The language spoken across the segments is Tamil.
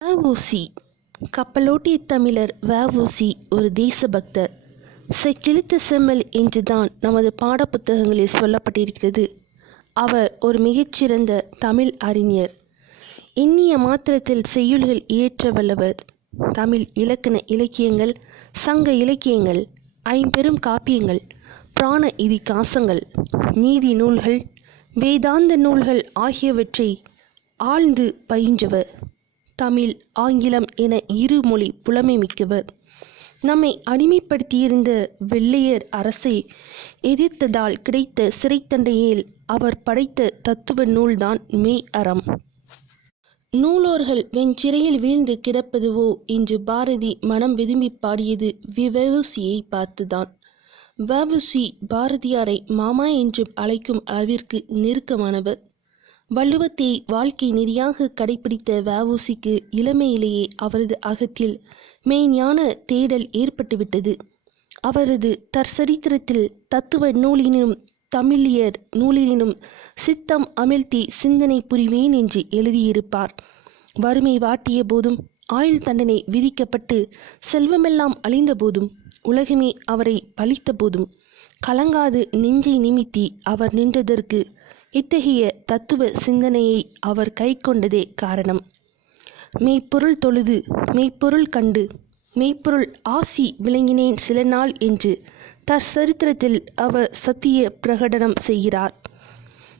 வஉசி கப்பலோட்டிய தமிழர் வஉசி ஒரு தேசபக்தர். செக்கிழுத்த செம்மல் என்றுதான் நமது பாடப்புத்தகங்களில் சொல்லப்பட்டிருக்கிறது. அவர் ஒரு மிகச்சிறந்த தமிழ் அறிஞர். எண்ணிய மாத்திரத்தில் செய்யுள்கள் இயற்ற வல்லவர். தமிழ் இலக்கண இலக்கியங்கள் சங்க இலக்கியங்கள் ஐம்பெரும் காப்பியங்கள் பிராண இதிகாசங்கள் நீதி நூல்கள் வேதாந்த நூல்கள் ஆகியவற்றை ஆழ்ந்து பயின்றவர். தமிழ் ஆங்கிலம் என இரு மொழி புலமை மிக்கவர். நம்மை அடிமைப்படுத்தியிருந்த வெள்ளையர் அரசை எதிர்த்ததால் கிடைத்த சிறைத்தண்டையில் அவர் படைத்த தத்துவ நூல்தான் மெய் அறம். நூலோர்கள் வெஞ்சிறையில் வீழ்ந்து கிடப்பதுவோ என்று பாரதி மனம் விரும்பி பாடியது விவசியை பார்த்துதான். வவுசி பாரதியாரை மாமா என்று அழைக்கும் அளவிற்கு நெருக்கமானவர். வள்ளுவத்தை வாழ்க்கை நெறியாக கடைபிடித்த வவுசிக்கு இளமையிலேயே அவரது அகத்தில் மெய்ஞான தேடல் ஏற்பட்டுவிட்டது. அவரது தற்சரித்திரத்தில் தத்துவ நூலினும் தமிழியர் நூலினும் சித்தம் அமிழ்த்தி சிந்தனை புரிவேன் என்று எழுதியிருப்பார். வறுமை வாட்டிய போதும் ஆயுள் தண்டனை விதிக்கப்பட்டு செல்வமெல்லாம் அழிந்த போதும் உலகமே அவரை பழித்த போதும் கலங்காது நெஞ்சை நிமித்தி அவர் நின்றதற்கு இத்தகைய தத்துவ சிந்தனையை அவர் கைக்கொண்டதே காரணம். மெய்ப்பொருள் தொழுது மெய்ப்பொருள் கண்டு மெய்ப்பொருள் ஆசி விளங்கினேன் சில நாள் என்று தற்சரித்திரத்தில் அவர் சத்திய பிரகடனம் செய்கிறார்.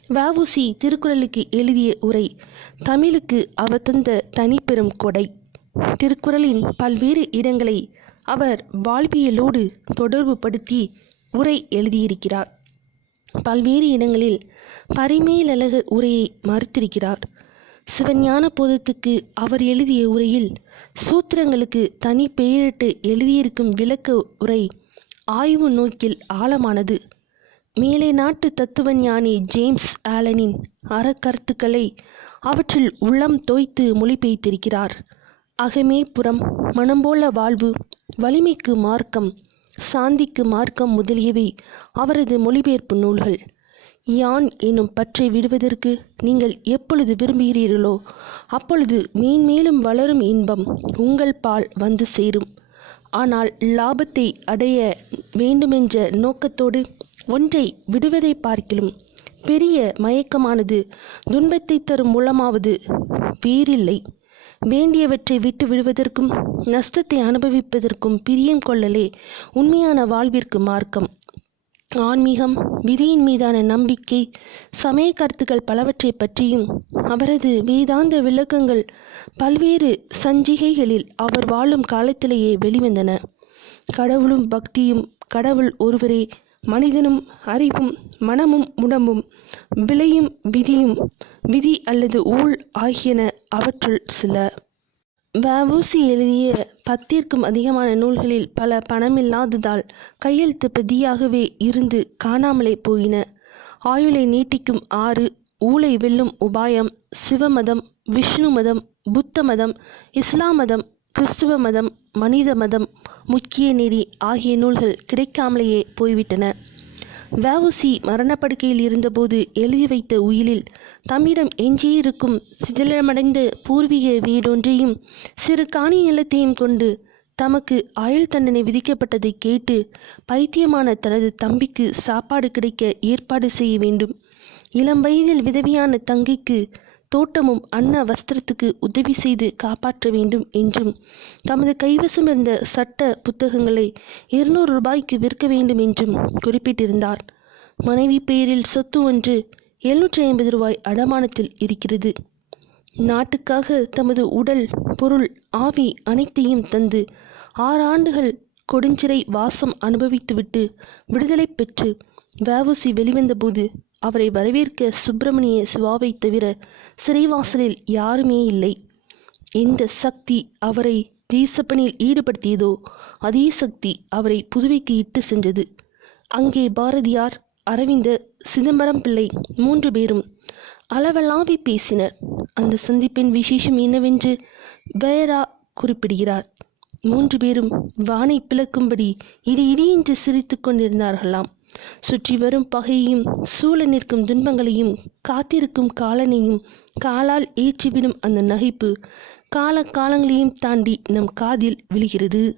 வவுசி திருக்குறளுக்கு எழுதிய உரை தமிழுக்கு அவர் தந்த தனிப்பெரும் கொடை. திருக்குறளின் பல்வேறு இடங்களை அவர் வாழ்வியலோடு தொடர்புபடுத்தி உரை எழுதியிருக்கிறார். பல்வேறு இடங்களில் பரிமேலழகர் உரையை மறுத்திருக்கிறார். சிவஞான போதத்துக்கு அவர் எழுதிய உரையில் சூத்திரங்களுக்கு தனி பெயரிட்டு எழுதியிருக்கும் விளக்க உரை ஆய்வு நோக்கில் ஆழமானது. மேலே நாட்டு தத்துவ ஞானி ஜேம்ஸ் ஆலனின் அறக்கருத்துக்களை அவற்றில் உள்ளம் தோய்த்து மொழிபெய்த்திருக்கிறார் அகமே புறம் மனம்போல வாழ்வு வலிமைக்கு மார்க்கம் சாந்திக்கு மார்க்கம் முதலியவை அவரது மொழிபெயர்ப்பு நூல்கள். யான் எனும் பற்றை விடுவதற்கு நீங்கள் எப்பொழுது விரும்புகிறீர்களோ அப்பொழுது மேன்மேலும் வளரும் இன்பம் உங்கள் பால் வந்து சேரும். ஆனால் லாபத்தை அடைய வேண்டுமென்ற நோக்கத்தோடு ஒன்றை விடுவதை பார்க்கிலும் பெரிய மயக்கமானது துன்பத்தை தரும் மூலமாவது வேறில்லை. வேண்டியவற்றை விட்டு விடுவதற்கும் நஷ்டத்தை அனுபவிப்பதற்கும் பிரியம் கொள்ளலே உண்மையான வாழ்விற்கு மார்க்கம். ஆன்மீகம் விதியின் மீதான நம்பிக்கை சமய கருத்துக்கள் பலவற்றை பற்றியும் அவரது வேதாந்த விளக்கங்கள் பல்வேறு சஞ்சிகைகளில் அவர் வாழும் காலத்திலேயே வெளிவந்தன. கடவுளும் பக்தியும் கடவுள் ஒருவரே மனிதனும் அறிவும் மனமும் உடம்பும் விளையும் விதியும் விதி அல்லது ஊழ் ஆகியன அவற்றுள் சில. வவுசி எழுதிய பத்திற்கும் அதிகமான நூல்களில் பல பணமில்லாததால் கையெழுத்து பிரதியாகவே இருந்து காணாமலே போயின. ஆயுளை நீட்டிக்கும் ஆறு ஊழை வெல்லும் உபாயம் சிவமதம் விஷ்ணு மதம் புத்த மதம் இஸ்லாம் மதம் கிறிஸ்துவ மதம் மனித மதம் முக்கிய நெறி ஆகிய நூல்கள் கிடைக்காமலேயே போய்விட்டன. வவுசி மரணப்படுக்கையில் இருந்தபோது எழுதி வைத்த உயிலில் தம்மிடம் எஞ்சியிருக்கும் சிதிலமடைந்த பூர்வீக வீடொன்றையும் சிறு காணி நிலத்தையும் கொண்டு தமக்கு ஆயுள் தண்டனை விதிக்கப்பட்டதை கேட்டு பைத்தியமான தனது தம்பிக்கு சாப்பாடு கிடைக்க ஏற்பாடு செய்ய வேண்டும். இளம் வயதில் விதவியான தங்கைக்கு தோட்டமும் அன்ன வஸ்திரத்துக்கு உதவி செய்து காப்பாற்ற வேண்டும் என்றும் தமது கைவசம் இருந்த சட்ட புத்தகங்களை இருநூறு ரூபாய்க்கு விற்க வேண்டும் என்றும் குறிப்பிட்டிருந்தார். மனைவி பெயரில் சொத்து ஒன்று எழுநூற்றி ஐம்பது ரூபாய் அடமானத்தில் இருக்கிறது. நாட்டுக்காக தமது உடல் பொருள் ஆவி அனைத்தையும் தந்து ஆறு ஆண்டுகள் கொடுஞ்சிறை வாசம் அனுபவித்துவிட்டு விடுதலை பெற்று வஉசி வெளிவந்தபோது அவரை வரவேற்க சுப்பிரமணிய சிவாவை தவிர சிறைவாசலில் யாருமே இல்லை. எந்த சக்தி அவரை தேசப்பணியில் ஈடுபடுத்தியதோ அதே சக்தி அவரை புதுவைக்கு இட்டு சென்றது. அங்கே பாரதியார் அரவிந்தர் சிதம்பரம் பிள்ளை மூன்று பேரும் அளவலாவி பேசினர். அந்த சந்திப்பின் விசேஷம் என்னவென்று வேரா குறிப்பிடுகிறார். மூன்று பேரும் வானை பிளக்கும்படி இடி இடி என்று சிரித்து கொண்டிருந்தார்களாம். சுற்றி வரும் பகையையும் சூழ நிற்கும் துன்பங்களையும் காத்திருக்கும் காலனையும் காலால் ஏற்றிவிடும் அந்த நகைப்பு கால காலங்களையும் தாண்டி நம் காதில் விழுகிறது.